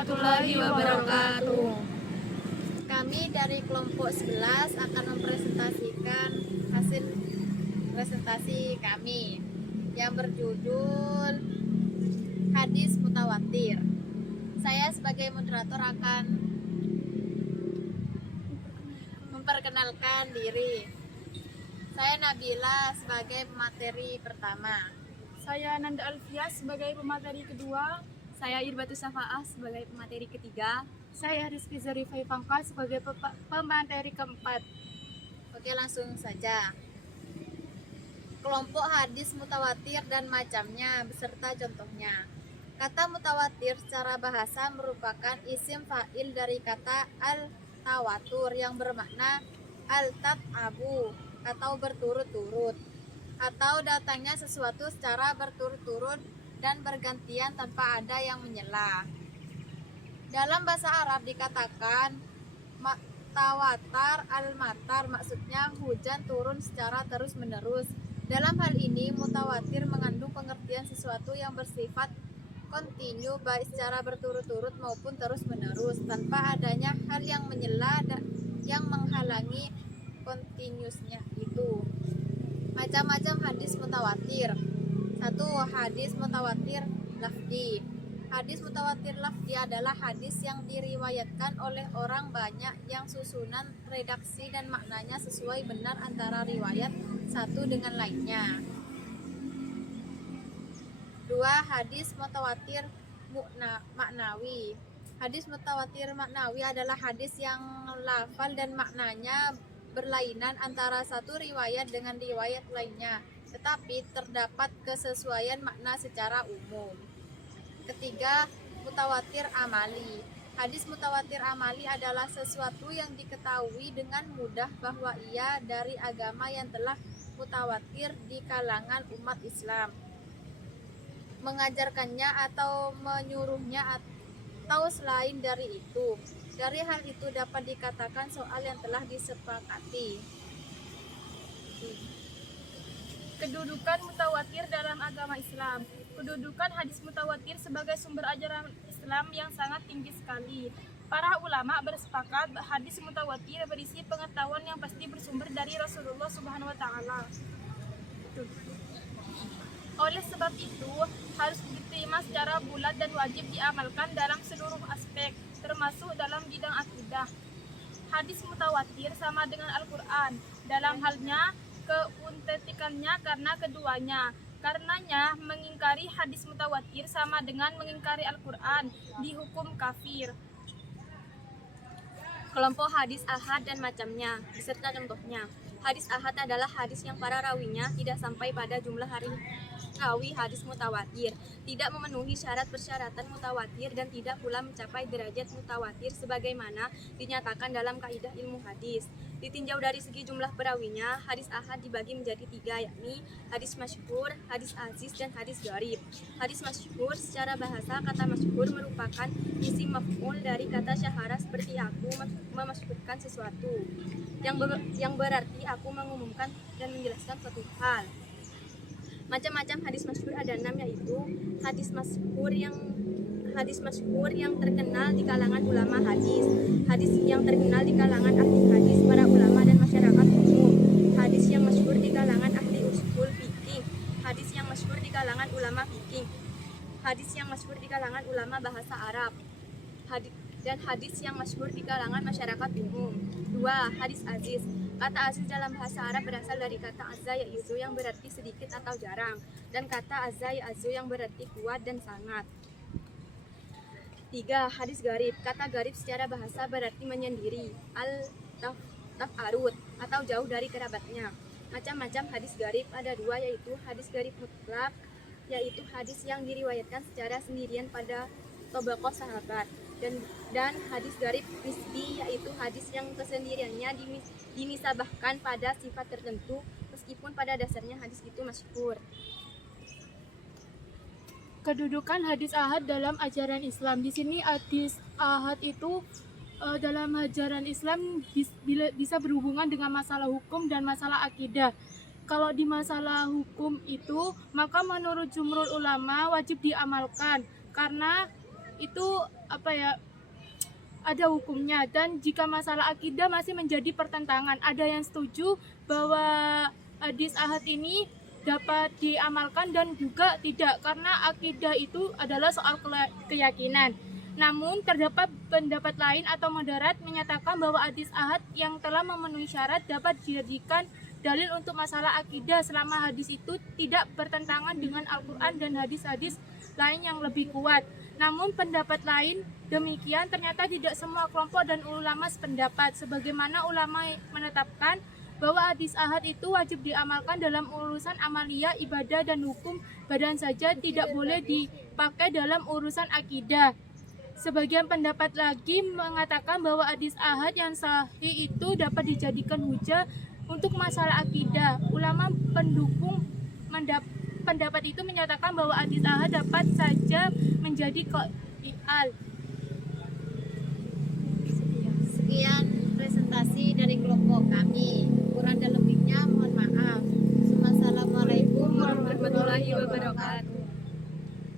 warahmatullahi wabarakatuh. Kami dari kelompok 11 akan mempresentasikan hasil presentasi kami yang berjudul Hadis Mutawatir. Saya sebagai moderator akan memperkenalkan diri. Saya Nabila sebagai pemateri pertama. Saya Nanda Alfiah sebagai pemateri kedua. Saya Irbatu Syafa'ah sebagai pemateri ketiga. Saya Rizky Zarifai Pangkal sebagai pemateri keempat. Oke, langsung saja. Kelompok hadis mutawatir dan macamnya beserta contohnya. Kata mutawatir secara bahasa merupakan isim fa'il dari kata al-tawatur yang bermakna al-tat'abu atau berturut-turut, atau datangnya sesuatu secara berturut-turut dan bergantian tanpa ada yang menyela. Dalam bahasa Arab dikatakan tawatar al-matar, maksudnya hujan turun secara terus-menerus. Dalam hal ini mutawatir mengandung pengertian sesuatu yang bersifat kontinu baik secara berturut-turut maupun terus-menerus tanpa adanya hal yang menyela yang menghalangi kontinusnya itu. Macam-macam hadis mutawatir. 1. Hadis mutawatir lafzi. Hadis mutawatir lafzi adalah hadis yang diriwayatkan oleh orang banyak yang susunan redaksi dan maknanya sesuai benar antara riwayat satu dengan lainnya. 2. Hadis mutawatir maknawi. Hadis mutawatir maknawi adalah hadis yang lafal dan maknanya berlainan antara satu riwayat dengan riwayat lainnya, tetapi terdapat kesesuaian makna secara umum. 3. Mutawatir amali. Hadis mutawatir amali adalah sesuatu yang diketahui dengan mudah bahwa ia dari agama yang telah mutawatir di kalangan umat Islam. Mengajarkannya atau menyuruhnya atau selain dari itu. Dari hal itu dapat dikatakan soal yang telah disepakati. Kedudukan mutawatir dalam agama Islam. Kedudukan hadis mutawatir sebagai sumber ajaran Islam yang sangat tinggi sekali. Para ulama bersepakat hadis mutawatir berisi pengetahuan yang pasti bersumber dari Rasulullah Subhanahu wa taala. Oleh sebab itu, harus diterima secara bulat dan wajib diamalkan dalam seluruh aspek, termasuk dalam bidang akidah. Hadis mutawatir sama dengan Al-Quran, dalam halnya keautentikannya karena keduanya. Karenanya, mengingkari hadis mutawatir sama dengan mengingkari Al-Quran, dihukum kafir. Kelompok hadis ahad dan macamnya beserta contohnya. Hadis ahad adalah hadis yang para rawinya tidak sampai pada jumlah rawi hadis mutawatir, tidak memenuhi syarat persyaratan mutawatir dan tidak pula mencapai derajat mutawatir sebagaimana dinyatakan dalam kaidah ilmu hadis. Ditinjau dari segi jumlah perawinya, hadis ahad dibagi menjadi 3, yakni hadis masyhur, hadis aziz, dan hadis gharib. Hadis masyhur secara bahasa, kata masyhur merupakan isim maf'ul dari kata syahara, seperti aku memasyhurkan sesuatu, yang berarti aku mengumumkan dan menjelaskan suatu hal. Macam-macam hadis masyhur ada 6, yaitu hadis masyhur yang terkenal di kalangan ulama hadis, hadis yang terkenal di kalangan ahli hadis, para ulama dan masyarakat umum, hadis yang masyhur di kalangan ahli usul fikih, hadis yang masyhur di kalangan ulama fikih, hadis yang masyhur di kalangan ulama bahasa Arab, dan hadis yang masyhur di kalangan masyarakat umum. 2. Hadis aziz. Kata aziz dalam bahasa Arab berasal dari kata azza yaizu yang berarti sedikit atau jarang, dan kata azza yaizu yang berarti kuat dan sangat. 3. Hadis garib. Kata garib secara bahasa berarti menyendiri, al-taf'arud, atau jauh dari kerabatnya. Macam-macam hadis garib ada 2, yaitu hadis garib mutlak, yaitu hadis yang diriwayatkan secara sendirian pada tabaqah sahabat, dan hadis garib nisbi, yaitu hadis yang kesendiriannya dinisabahkan pada sifat tertentu meskipun pada dasarnya hadis itu masyhur. Kedudukan hadis ahad dalam ajaran Islam. Di sini hadis ahad itu dalam ajaran Islam bisa berhubungan dengan masalah hukum dan masalah akidah. Kalau di masalah hukum itu, maka menurut jumhur ulama wajib diamalkan karena itu ada hukumnya, dan jika masalah akidah masih menjadi pertentangan, ada yang setuju bahwa hadis ahad ini dapat diamalkan dan juga tidak, karena akidah itu adalah soal keyakinan. Namun terdapat pendapat lain atau moderat menyatakan bahwa hadis ahad yang telah memenuhi syarat dapat dijadikan dalil untuk masalah akidah selama hadis itu tidak bertentangan dengan Al-Quran dan hadis-hadis lain yang lebih kuat. Namun pendapat lain demikian ternyata tidak semua kelompok dan ulama sependapat, sebagaimana ulama menetapkan bahwa hadis ahad itu wajib diamalkan dalam urusan amalia, ibadah, dan hukum badan saja, tidak boleh dipakai dalam urusan akidah. Sebagian pendapat lagi mengatakan bahwa hadis ahad yang sahih itu dapat dijadikan hujah untuk masalah akidah. Ulama pendukung pendapat itu menyatakan bahwa hadis ahad dapat saja menjadi qat'iyah. Sekian presentasi dari kelompok kami. Kurang dan lebihnya mohon maaf. Wassalamualaikum warahmatullahi wabarakatuh.